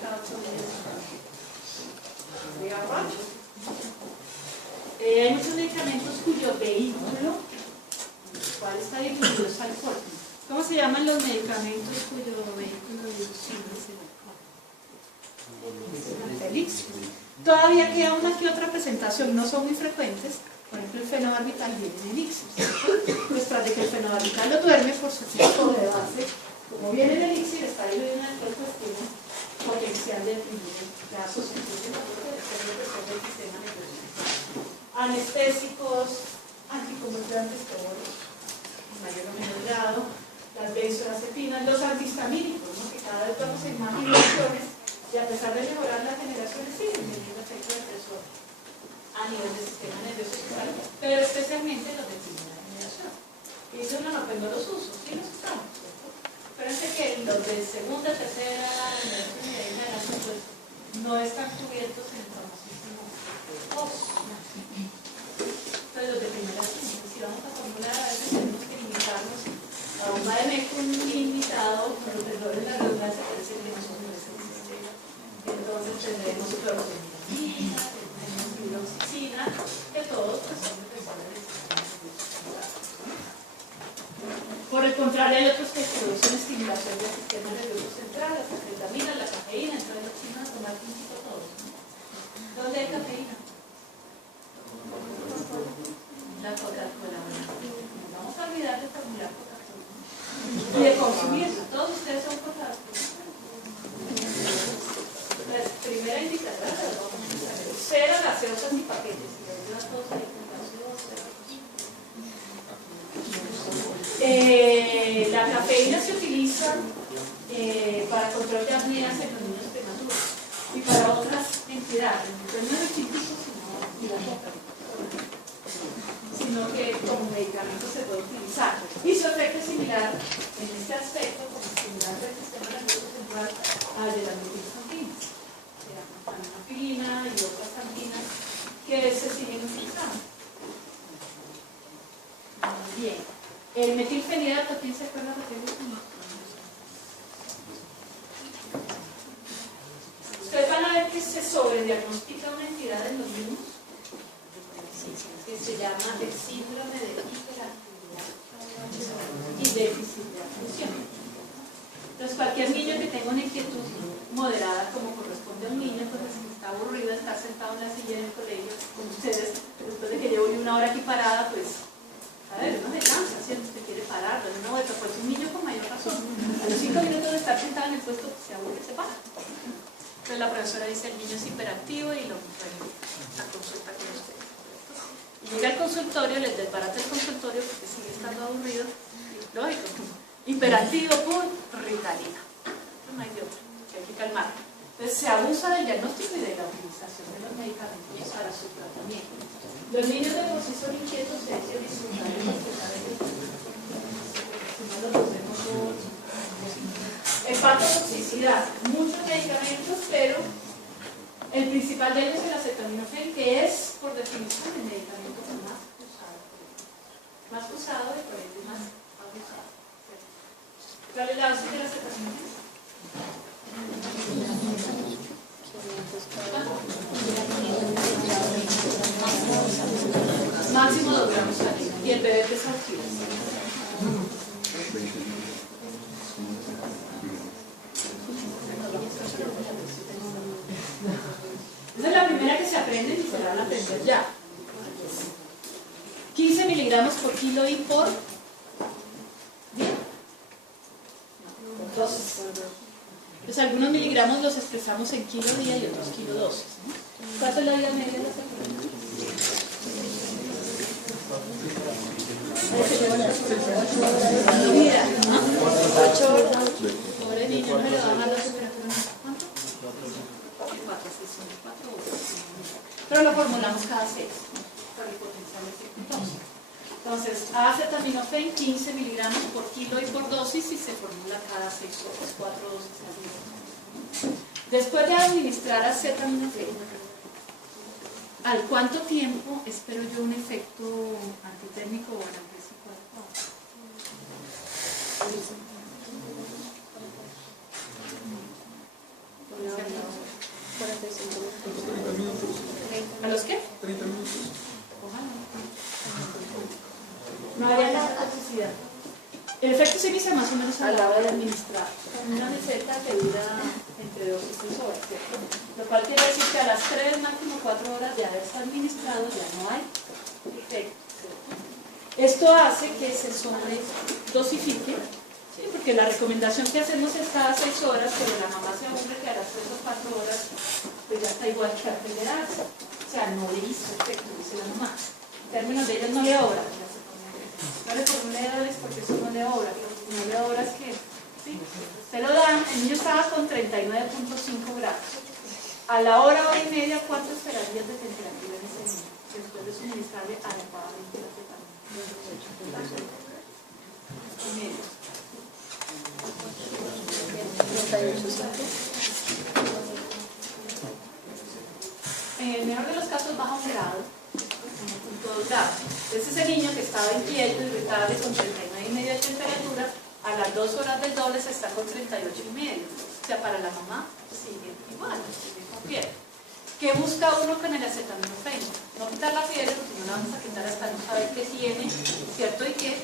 cada 8 días. Hay muchos medicamentos cuyo vehículo, ¿cuál está dirigido? Es alcohol. ¿Cómo se llaman los medicamentos cuyo vehículo es el elixir? Todavía queda una que otra presentación, no son muy frecuentes. Por ejemplo, el fenobarbital viene en elixir. Pues tras de que el fenobarbital lo duerme por su tipo de base, como viene el elixir, está dividido en el cuestión potencial de la asociación del sistema nervioso. Anestésicos, anticonvulsivantes, todos, en mayor o menor grado, las benzodiazepinas, los antihistamínicos, ¿no? Que cada vez vamos en más innovaciones y a pesar de mejorar las generaciones siguen teniendo efecto depresor a nivel del sistema nervioso central, pero especialmente los de primera generación. Y dicen, no, pues no los uso, sí los usamos, ¿cierto? Pero es que los de segunda, tercera generación y de ahí en adelante, pues no están cubiertos en el famosísimo OS. Entonces los de primera generación, si vamos a formular, a veces tenemos que limitarnos a un Bademecum limitado con los errores de la redundancia, parece que no son de ese sistema. Entonces tendremos clorofenidina, tendremos hidroxicina, que todos pues, son defensores del sistema nervioso. Por el contrario, hay otros que producen estimulación del sistema nervioso central, las anfetaminas, la cafeína, entonces los chinos a tomar principio todos. ¿Dónde hay cafeína? La Coca-Cola. Vamos a olvidar de formular Coca-Cola. Y de consumirla. Todos ustedes son Coca-Cola. La primera indicación de los cero gaseosas y paquetes. Y las todos ahí con gaseosas. La cafeína se utiliza para control de apneas en los niños prematuros y para otras entidades, no es el típico, sino que como medicamento se puede utilizar. Y su efecto es similar en este aspecto, como similar del sistema nervioso central al de las metilsantinas, la anafilina y otras santinas que se siguen utilizando. Bien. El metilfenidato, ¿quién se acuerda de qué es? Ustedes van a ver que se sobrediagnostica una entidad en los niños que se llama el síndrome de hiperactividad y déficit de atención. Entonces, cualquier niño que tenga una inquietud moderada, como corresponde a un niño, pues está aburrido de estar sentado en la silla en el colegio con ustedes, después de que llevo una hora aquí parada, pues a ver, no se cansa, ¿cierto? Usted quiere parar, darle una vuelta, pues un niño con mayor razón. A los 5 minutos de estar sentado en el puesto, pues se aburre, se para. Entonces la profesora dice, el niño es hiperactivo y lo a consulta con usted. Y llega al consultorio, les desbarata el consultorio porque sigue estando aburrido. Lógico, hiperactivo, pum, Ritalina. No hay de otra, que hay que calmar. Entonces se abusa del diagnóstico y de la utilización de los medicamentos para su tratamiento. Los niños de por sí son inquietos, se dice disfrutar porque saben que si no los hacemos todos. Hepatotoxicidad, muchos medicamentos, pero el principal de ellos es el acetaminofén, que es, por definición, el medicamento más usado. Más usado y por ende más abusado. ¿Cuál es la dosis del acetaminofén? Máximo 2 gramos al día. Y el bebé pesa 1 kilo. Esa es la primera que se aprende y se la van a aprender ya. 15 miligramos por kilo y por día. Dosis. Pues algunos miligramos los expresamos en kilo día y otros kilo dosis. ¿Cuánto es la vida media de la persona? Vida, ¿no? 8 horas. Pobre niño, no le van a dar la temperatura. ¿Cuánto? 4, 4 horas. Pero lo formulamos cada 6 para el potencial tóxico. Entonces, acetaminofén 15 miligramos por kilo y por dosis y se formula cada 6 horas, 4 dosis al día. Después de administrar acetaminofén, ¿al cuánto tiempo espero yo un efecto antitérmico o analgésico adecuado? Esto se inicia más o menos a la hora de administrar. Con una meseta que dura entre 2 y 6 horas, ¿cierto? Lo cual quiere decir que a las 3, máximo 4 horas de haberse administrado ya no hay efecto, ¿cierto? Esto hace que se sobredosifique, ¿sí? Porque la recomendación que hacemos es cada 6 horas, pero la mamá se aburre que a las 3 o 4 horas pues ya está igual que acelerarse. O sea, no le hizo efecto, dice la mamá. En términos de ellas no le obra. No le formule porque eso no le obra. No le obra es que, ¿sí? Se lo dan, el niño estaba con 39.5 grados. A la hora y media, ¿cuánto esperarías de temperatura en ese niño? Después de suministrarle adecuadamente la cetamina. Y medio. 38.5. En el mejor de los casos baja un grado, 1.2 grados. Entonces ese niño que estaba inquieto, irritable, con 39.5 de temperatura, a las 2 horas del doble se está con 38.5. O sea, para la mamá sigue igual, sigue con fiebre. ¿Qué busca uno con el acetaminofén? No quitar la fiebre, porque no la vamos a quitar hasta no saber qué tiene, ¿cierto? Y que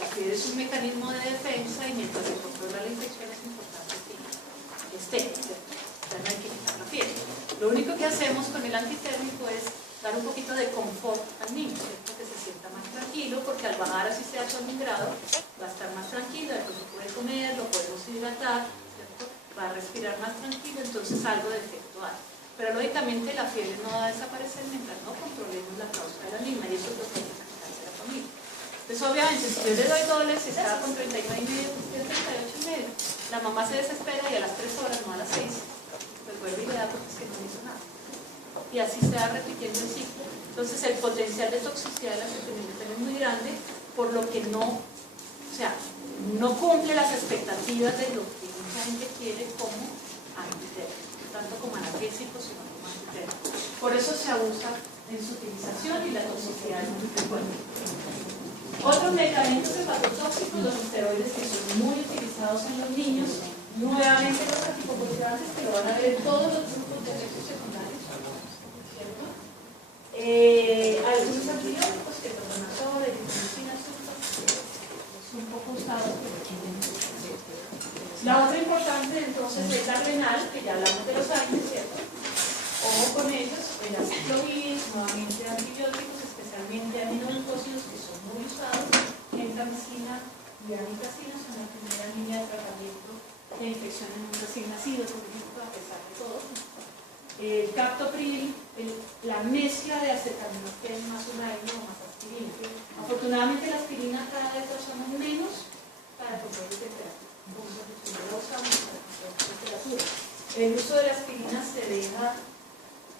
la fiebre es un mecanismo de defensa y mientras se controla la infección es importante que esté, ¿cierto? O sea, no hay que quitar la fiebre. Lo único que hacemos con el antitérmico es dar un poquito de confort al niño, ¿cierto? Que se sienta más tranquilo, porque al bajar así sea solo un grado, va a estar más tranquilo, después se puede comer, lo podemos hidratar, ¿cierto? Va a respirar más tranquilo, entonces algo de efecto hay. Pero lógicamente la fiebre no va a desaparecer mientras no controlemos la causa de la misma, y eso es lo que hay que sacarse de la familia. Entonces obviamente si yo le doy doble, si estaba con 39.5, pues 38.5, la mamá se desespera y a las 3 horas, no a las 6, pues vuelve y le da porque es que no hizo nada. Y así se va repitiendo el ciclo. Entonces el potencial de toxicidad de la acetaminofén es muy grande, por lo que no, o sea, no cumple las expectativas de lo que mucha gente quiere como antitérmico, tanto como analgésico, sino como antitérmico. Por eso se abusa en su utilización y la toxicidad es muy frecuente. Otros medicamentos hepatotóxicos, los esteroides, que son muy utilizados en los niños, nuevamente los anticoagulantes, que lo van a ver en todos los grupos de efectos secundarios, ¿cierto? Algunos antibióticos, que los donadores, ibuprofena, son poco usados. La otra importante entonces es la renal, que ya hablamos de los años, ¿cierto? Ojo con ellos, el aciclovir, nuevamente antibióticos, especialmente aminoglucósidos, que son muy usados, gentamicina y amikacina son la primera línea de tratamiento de infección en un recién nacido, por ejemplo, a pesar de todo. El captopril, la mezcla de acetaminofén más uranio o más aspirina. Afortunadamente la aspirina cada vez la usamos menos para control de temperatura. El uso de la aspirina se deja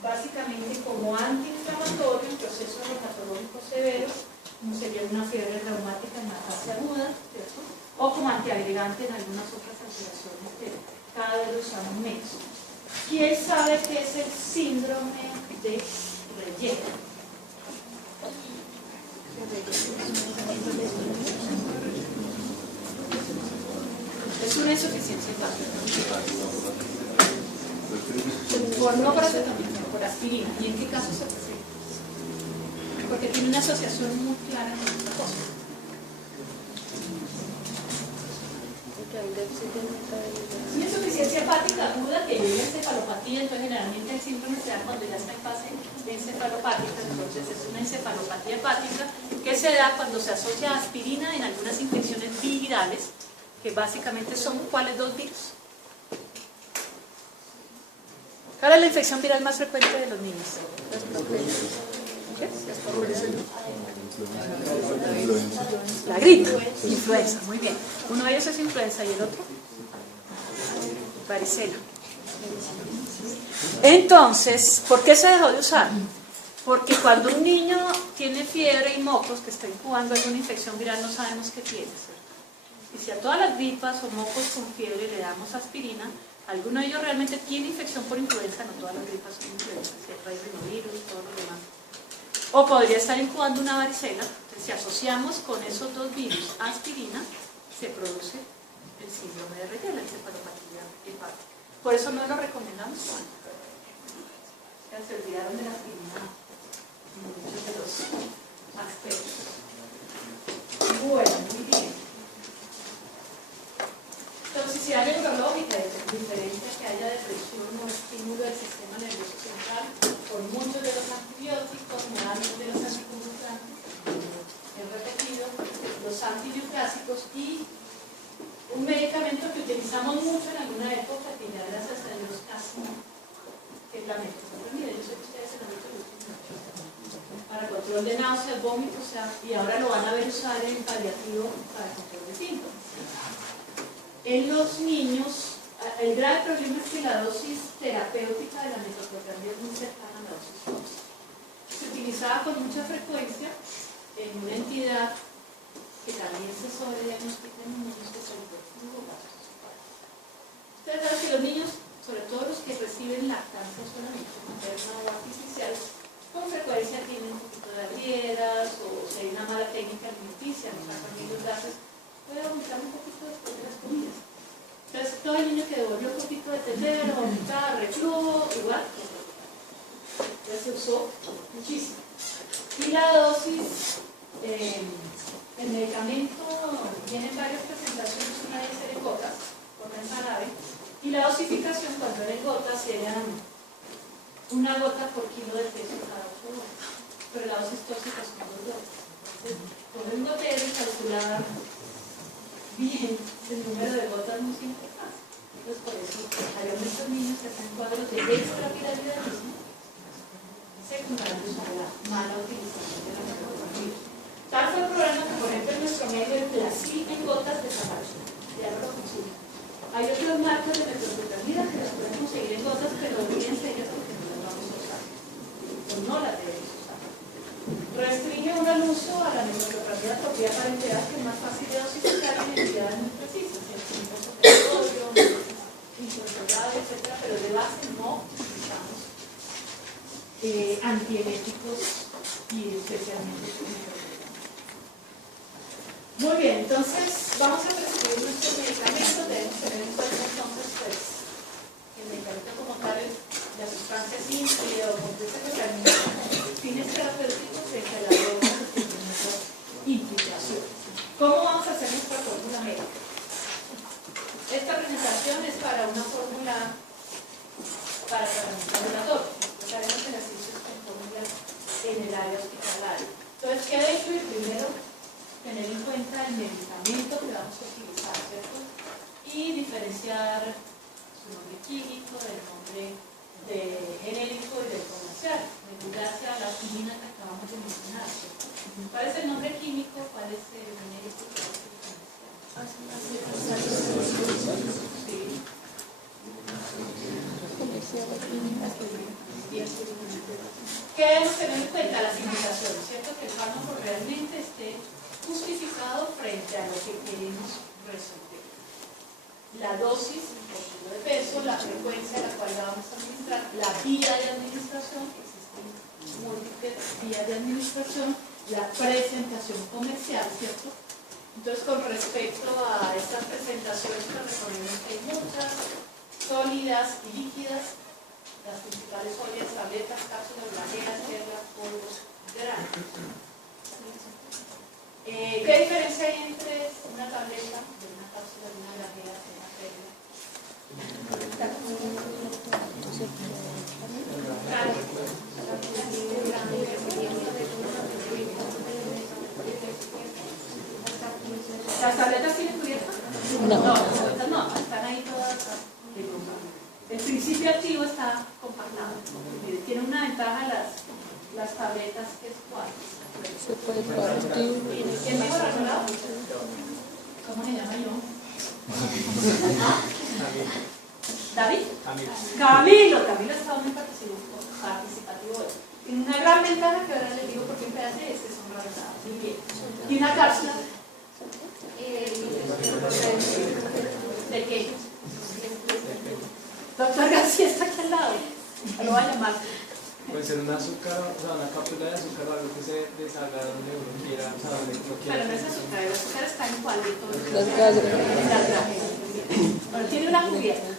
básicamente como antiinflamatorio en procesos reumatológicos severos, como sería una fiebre reumática en la fase aguda, ¿cierto? O como antiagregante en algunas otras alteraciones que cada vez lo usamos menos. ¿Quién sabe qué es el síndrome de relleno? Es una insuficiencia hepática. No por acetaminofén, por aspirina. ¿Y en qué caso se presenta? Porque tiene una asociación muy clara con esta cosa. Una insuficiencia hepática aguda que lleva a encefalopatía, entonces generalmente el síndrome se da cuando ya está en fase de encefalopática, entonces es una encefalopatía hepática que se da cuando se asocia a aspirina en algunas infecciones virales, que básicamente son ¿cuáles dos virus? ¿Cuál es la infección viral más frecuente de los niños? ¿Qué? La gripe, influenza, muy bien. Uno de ellos es influenza y el otro varicela. Entonces, ¿por qué se dejó de usar? Porque cuando un niño tiene fiebre y mocos, que está incubando alguna infección viral, no sabemos qué tiene, ¿cierto? Y si a todas las gripas o mocos con fiebre le damos aspirina, alguno de ellos realmente tiene infección por influenza, no todas las gripas son influenza, ¿cierto? Hay rinovirus, todo lo demás. O podría estar incubando una varicela. Entonces, si asociamos con esos dos virus aspirina, se produce el síndrome de Raynaud, la encefalopatía hepática. Por eso no lo recomendamos. Ya se olvidaron de la aspirina en muchos de los aspectos. Bueno, muy bien. toxicidad neurológica, diferente a que haya depresión o estímulo del sistema nervioso central por muchos de los antibióticos, nuevamente los anticonvulsivantes, he repetido, los antineoplásicos y un medicamento que utilizamos mucho en alguna época, que ya gracias a Dios casi no, que es la metformina. Yo sé que ustedes se lo han visto para control de náuseas, vómitos, y ahora lo van a ver usar en paliativo para control de síntomas. En los niños, el grave problema es que la dosis terapéutica de la metoclopramida es muy cercana a la dosis dosis. Se utilizaba con mucha frecuencia en una entidad que también se sobrediagnostica en niños que se ustedes saben que los niños, sobre todo los que reciben lactancia solamente materna o artificial, con frecuencia tienen un poquito de arrieras o si hay una mala técnica alimenticia, no sacan bien los gases, puede vomitar un poquito después de las comidas. Entonces, todo el niño que devolvió un poquito de tetero, vomitar, reflujo, igual, ya se usó muchísimo. Y la dosis, el medicamento tiene varias presentaciones, una de ser en gotas, gotas en jarabe, y la dosificación cuando era en gotas era una gota por kilo de peso cada 8 horas, pero la dosis tóxica son 2 gotas. Entonces, con un gotero y calcular bien el número de gotas muy importante. Entonces, por eso hay muchos niños que hacen cuadros de extrapiralismo secundarios a la mala utilización de la metformina. Tal fue el problema que, por ejemplo, en nuestro medio el Placil en gotas desapareció. Ya no lo consumen. Hay otras marcas de metoclopramida que las pueden conseguir en gotas, pero olvídense ellas porque no las vamos a usar. O no las debemos usar. Restringe uno el uso a la metoclopramida propia para entidades que es más fácil de dosificar en entidades muy precisas, el territorio, incontrolado, etc. Pero de base no utilizamos antieméticos y especialmente muy bien, entonces vamos a prescribir nuestros medicamentos. Debemos tener en cuenta entonces pues, el medicamento como tal, la sustancia simple o compleja que realiza fines terapéuticos frente a la droga que tiene nuestra implicación. ¿Cómo vamos a hacer nuestra fórmula médica? Esta presentación es para una fórmula para tratamiento ambulatorio. Haremos ejercicios con fórmulas en el área hospitalaria. Entonces, ¿qué debe incluir? Primero, tener en cuenta el medicamento que vamos a utilizar, ¿cierto? Y diferenciar su nombre químico del nombre genérico y del comercial, regularse a la química que acabamos de mencionar, ¿cierto? ¿Cuál es el nombre químico? ¿Cuál es el genérico? ¿Cuál es el comercial? Sí. ¿Qué debemos tener en cuenta? Las indicaciones, ¿cierto? Que el fármaco realmente esté justificado frente a lo que queremos resolver. La dosis, por kilo de peso, la frecuencia a la cual la vamos a administrar, la vía de administración, existen múltiples vías de administración, la presentación comercial, ¿cierto? Entonces, con respecto a estas presentaciones, les recomendamos que hay muchas sólidas y líquidas, las principales sólidas, tabletas, cápsulas, grajeas, perlas, polvos, granos. ¿Qué diferencia hay entre una tableta de una cápsula, de una grajea, de una perla? ¿Las tabletas tienen cubierta? No, las tabletas no, están ahí todas. El principio activo está compactado. Tiene una ventaja las tabletas que es cuál. Se puede partir. ¿Quién me borra al lado? ¿Cómo se llama yo? ¿David? Camilo está muy participativo hoy. Tiene una gran ventaja que ahora les digo por qué hace este son raros. Muy bien. ¿Y una cápsula? ¿De qué? Doctor García está aquí al lado. Lo va a llamar. Puede ser un azúcar, o sea, una cápsula de azúcar o algo que se deshaga donde uno quiera, o sea, donde uno quiera. Pero no es azúcar, el azúcar está en cuál de todos Las gases. Bueno, tiene una cubierta.